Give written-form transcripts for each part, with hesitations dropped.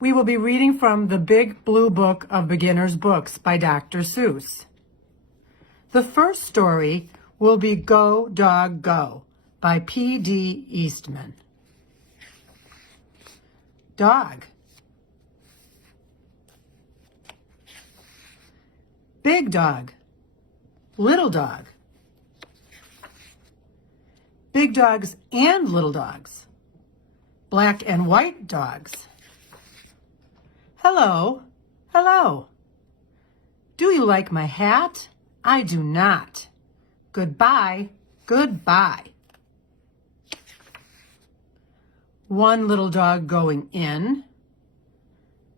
We will be reading from the Big Blue Book of Beginner's Books by Dr. Seuss. The first story will be Go, Dog, Go by P.D. Eastman. Dog. Big dog. Little dog. Big dogs and little dogs. Black and white dogs. Hello, hello. Do you like my hat? I do not. Goodbye, goodbye. One little dog going in.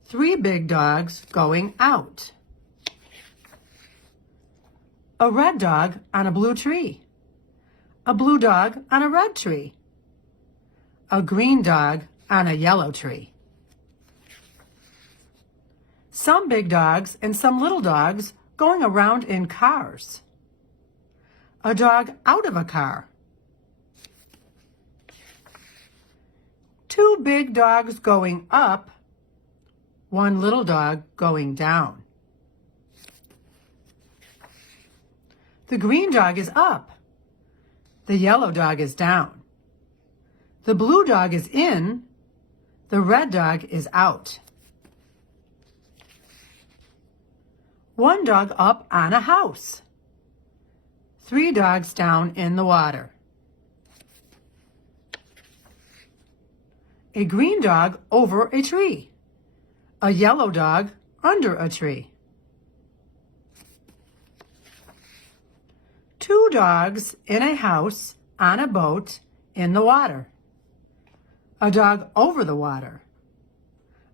Three big dogs going out. A red dog on a blue tree. A blue dog on a red tree. A green dog on a yellow tree. Some big dogs and some little dogs going around in cars. A dog out of a car. Two big dogs going up. One little dog going down. The green dog is up. The yellow dog is down. The blue dog is in. The red dog is out. One dog up on a house. Three dogs down in the water. A green dog over a tree. A yellow dog under a tree. Two dogs in a house on a boat in the water. A dog over the water.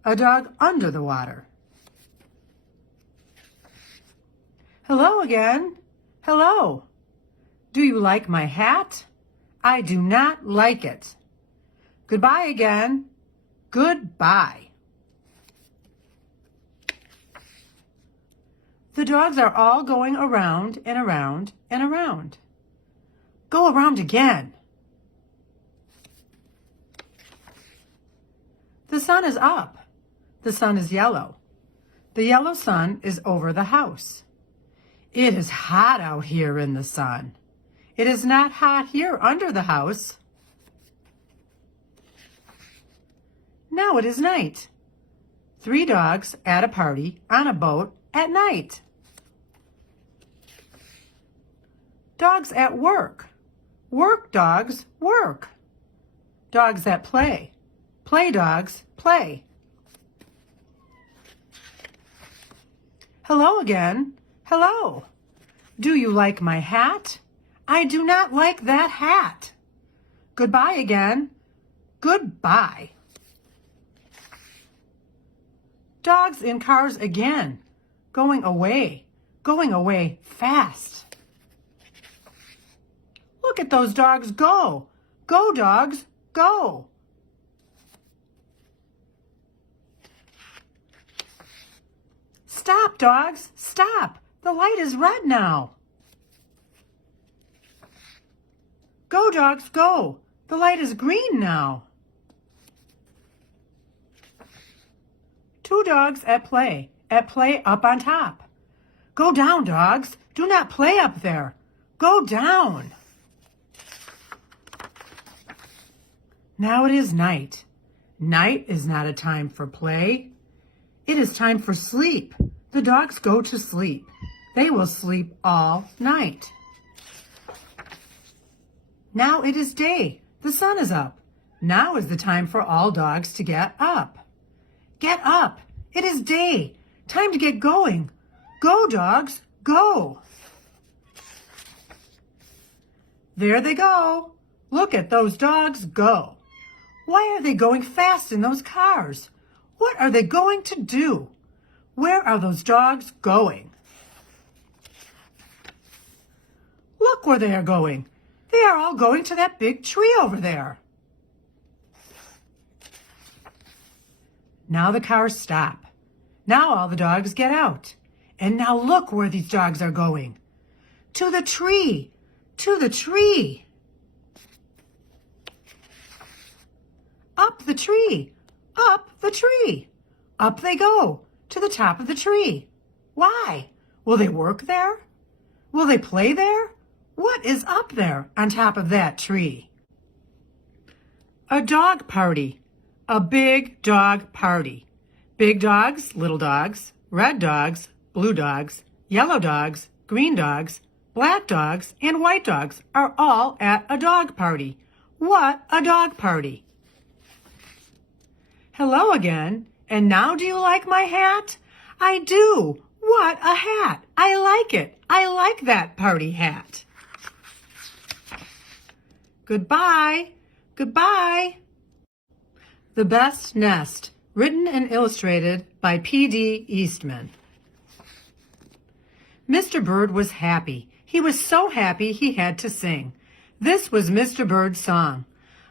A dog under the water. Hello again. Hello. Do you like my hat? I do not like it. Goodbye again. Goodbye. The dogs are all going around and around and around. Go around again. The sun is up. The sun is yellow. The yellow sun is over the house. It is hot out here in the sun. It is not hot here under the house. Now it is night. Three dogs at a party on a boat at night. Dogs at work. Work dogs work. Dogs at play. Play dogs play. Hello again. Hello. Do you like my hat? I do not like that hat. Goodbye again. Goodbye. Dogs in cars again. Going away fast. Look at those dogs go. Go, dogs, go. Stop, dogs, stop. The light is red now. Go, dogs, go. The light is green now. Two dogs at play up on top. Go down, dogs. Do not play up there. Go down. Now it is night. Night is not a time for play. It is time for sleep. The dogs go to sleep. They will sleep all night. Now it is day. The sun is up. Now is the time for all dogs to get up. Get up. It is day. Time to get going. Go, dogs, go. There they go. Look at those dogs go. Why are they going fast in those cars? What are they going to do? Where are those dogs going? Look where they are going. They are all going to that big tree over there. Now the cars stop. Now all the dogs get out. And now look where these dogs are going. To the tree. To the tree. Up the tree. Up the tree. Up they go to the top of the tree. Why? Will they work there? Will they play there? What is up there on top of that tree? A dog party. A big dog party. Big dogs, little dogs, red dogs, blue dogs, yellow dogs, green dogs, black dogs, and white dogs are all at a dog party. What a dog party! Hello again. And now do you like my hat? I do. What a hat. I like it. I like that party hat. Goodbye. Goodbye. The Best Nest, written and illustrated by P.D. Eastman. Mr. Bird was happy. He was so happy he had to sing. This was Mr. Bird's song.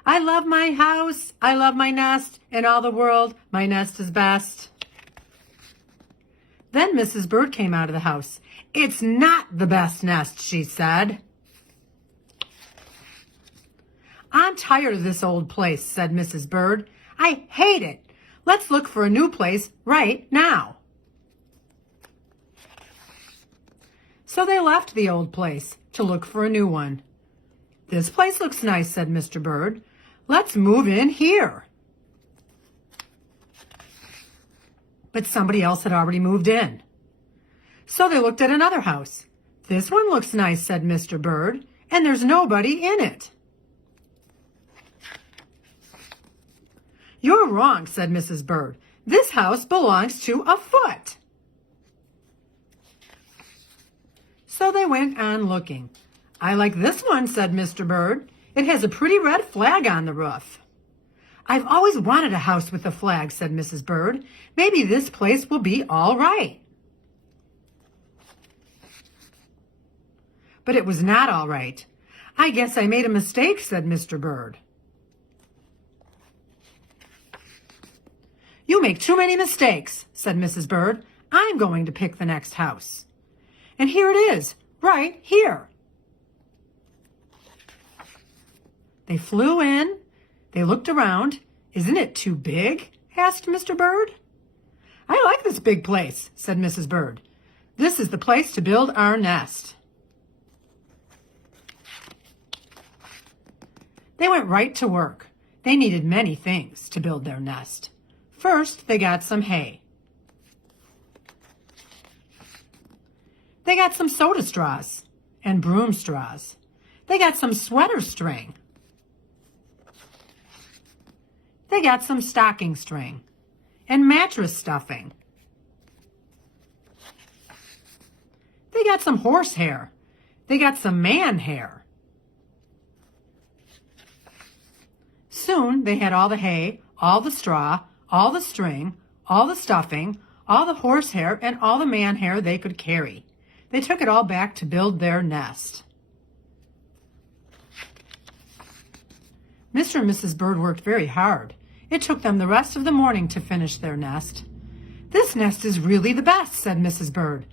I love my house, I love my nest, in all the world, my nest is best. Then Mrs. Bird came out of the house. It's not the best nest, she said. I'm tired of this old place, said Mrs. Bird. I hate it. Let's look for a new place right now. So they left the old place to look for a new one. This place looks nice, said Mr. Bird. Let's move in here. But somebody else had already moved in. So they looked at another house. This one looks nice, said Mr. Bird, and there's nobody in it. You're wrong, said Mrs. Bird. This house belongs to a foot. So they went on looking. I like this one, said Mr. Bird. It has a pretty red flag on the roof. I've always wanted a house with a flag, said Mrs. Bird. Maybe this place will be all right. But it was not all right. I guess I made a mistake, said Mr. Bird. You make too many mistakes, said Mrs. Bird. I'm going to pick the next house. And here it is, right here. They flew in. They looked around. Isn't it too big? Asked Mr. Bird. I like this big place, said Mrs. Bird. This is the place to build our nest. They went right to work. They needed many things to build their nest. First, they got some hay. They got some soda straws and broom straws. They got some sweater string. They got some stocking string and mattress stuffing. They got some horse hair. They got some man hair. Soon they had all the hay, all the straw, all the string, all the stuffing, all the horse hair, and all the man hair they could carry. They took it all back to build their nest. Mr. and Mrs. Bird worked very hard. It took them the rest of the morning to finish their nest. This nest is really the best, said Mrs. Bird.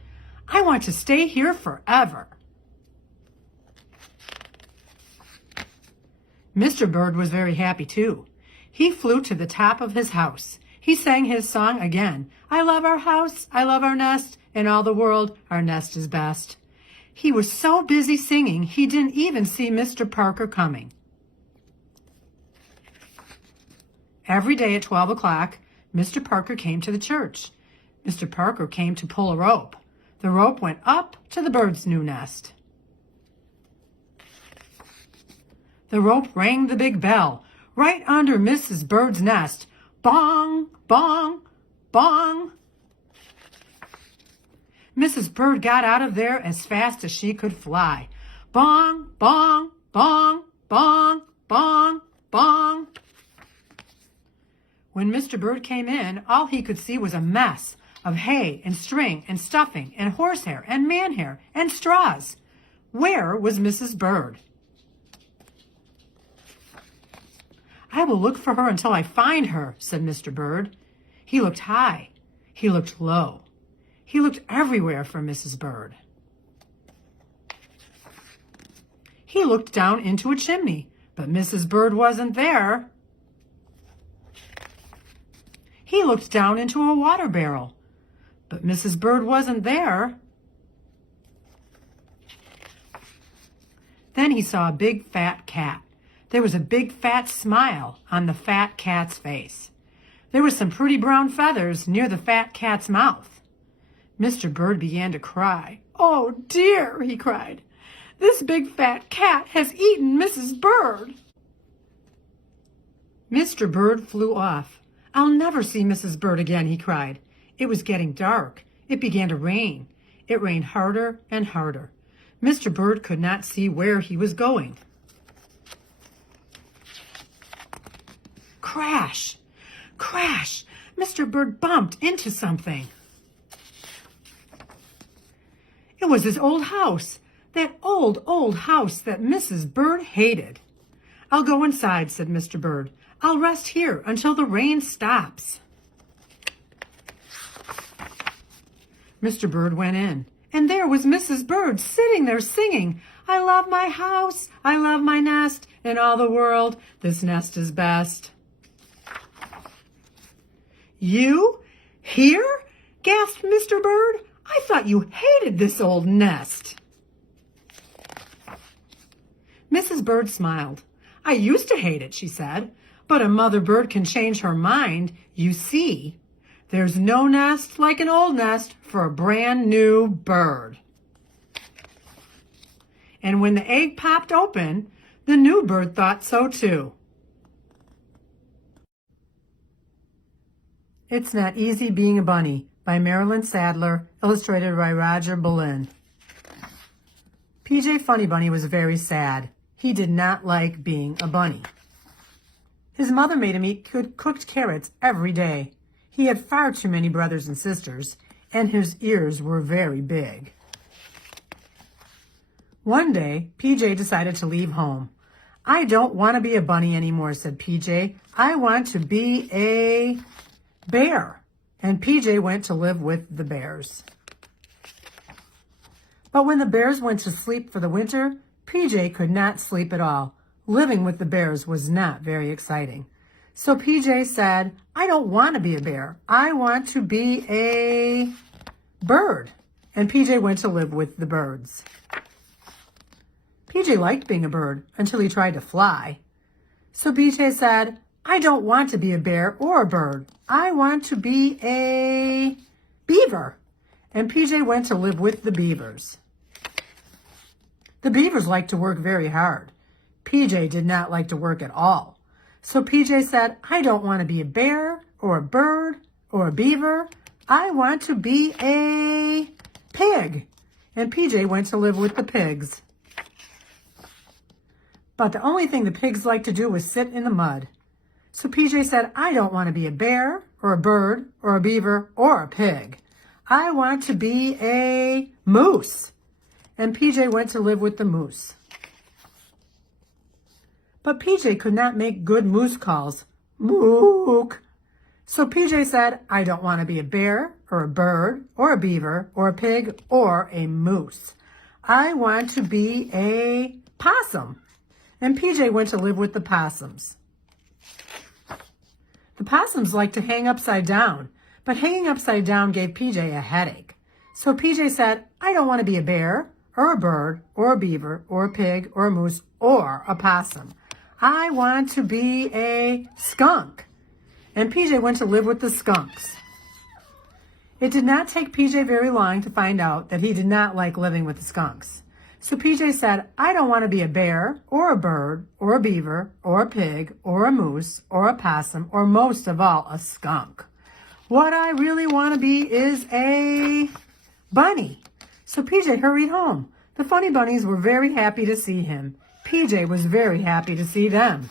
I want to stay here forever. Mr. Bird was very happy too. He flew to the top of his house. He sang his song again. I love our house, I love our nest, in all the world our nest is best. He was so busy singing he didn't even see Mr. Parker coming. Every day at 12 o'clock, Mr. Parker came to the church. Mr. Parker came to pull a rope. The rope went up to the bird's new nest. The rope rang the big bell right under Mrs. Bird's nest. Bong, bong, bong. Mrs. Bird got out of there as fast as she could fly. Bong, bong, bong, bong, bong, bong. When Mr. Bird came in, all he could see was a mess of hay and string and stuffing and horsehair and man hair and straws. Where was Mrs. Bird? I will look for her until I find her, said Mr. Bird. He looked high. He looked low. He looked everywhere for Mrs. Bird. He looked down into a chimney, but Mrs. Bird wasn't there. He looked down into a water barrel, but Mrs. Bird wasn't there. Then he saw a big fat cat. There was a big fat smile on the fat cat's face. There were some pretty brown feathers near the fat cat's mouth. Mr. Bird began to cry. "Oh dear," he cried. "This big fat cat has eaten Mrs. Bird." Mr. Bird flew off. "I'll never see Mrs. Bird again," he cried. It was getting dark. It began to rain. It rained harder and harder. Mr. Bird could not see where he was going. Crash! Crash! Mr. Bird bumped into something. It was his old house, that old house that Mrs. Bird hated. "I'll go inside," said Mr. Bird. "I'll rest here until the rain stops." Mr. Bird went in, and there was Mrs. Bird sitting there singing, "I love my house, I love my nest, in all the world, this nest is best." "You? Here?" gasped Mr. Bird. "I thought you hated this old nest." Mrs. Bird smiled. "I used to hate it," she said, "but a mother bird can change her mind. You see, there's no nest like an old nest for a brand new bird." And when the egg popped open, the new bird thought so too. It's Not Easy Being a Bunny by Marilyn Sadler, illustrated by Roger Boleyn. PJ Funny Bunny was very sad. He did not like being a bunny. His mother made him eat cooked carrots every day. He had far too many brothers and sisters, and his ears were very big. One day, PJ decided to leave home. "I don't want to be a bunny anymore," said PJ. "I want to be a bear." And PJ went to live with the bears. But when the bears went to sleep for the winter, PJ could not sleep at all. Living with the bears was not very exciting. So PJ said, "I don't want to be a bear. I want to be a bird." And PJ went to live with the birds. PJ liked being a bird until he tried to fly. So PJ said, "I don't want to be a bear or a bird. I want to be a beaver." And PJ went to live with the beavers. The beavers liked to work very hard. PJ did not like to work at all. So PJ said, "I don't want to be a bear or a bird or a beaver. I want to be a pig." And PJ went to live with the pigs. But the only thing the pigs liked to do was sit in the mud. So PJ said, "I don't want to be a bear or a bird or a beaver or a pig. I want to be a moose." And PJ went to live with the moose. But PJ could not make good moose calls. Mook. So PJ said, "I don't want to be a bear or a bird or a beaver or a pig or a moose. I want to be a possum." And PJ went to live with the possums. The possums liked to hang upside down, but hanging upside down gave PJ a headache. So PJ said, "I don't want to be a bear or a bird or a beaver or a pig or a moose or a possum. I want to be a skunk." And PJ went to live with the skunks. It did not take PJ very long to find out that he did not like living with the skunks. So PJ said, "I don't want to be a bear or a bird or a beaver or a pig or a moose or a possum or most of all a skunk. What I really want to be is a bunny." So PJ hurried home. The funny bunnies were very happy to see him. PJ was very happy to see them.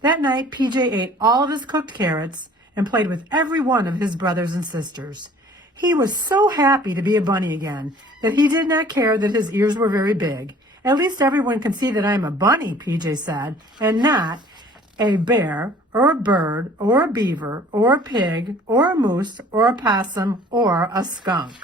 That night, PJ ate all of his cooked carrots and played with every one of his brothers and sisters. He was so happy to be a bunny again that he did not care that his ears were very big. "At least everyone can see that I'm a bunny," PJ said, "and not a bear or a bird or a beaver or a pig or a moose or a possum or a skunk."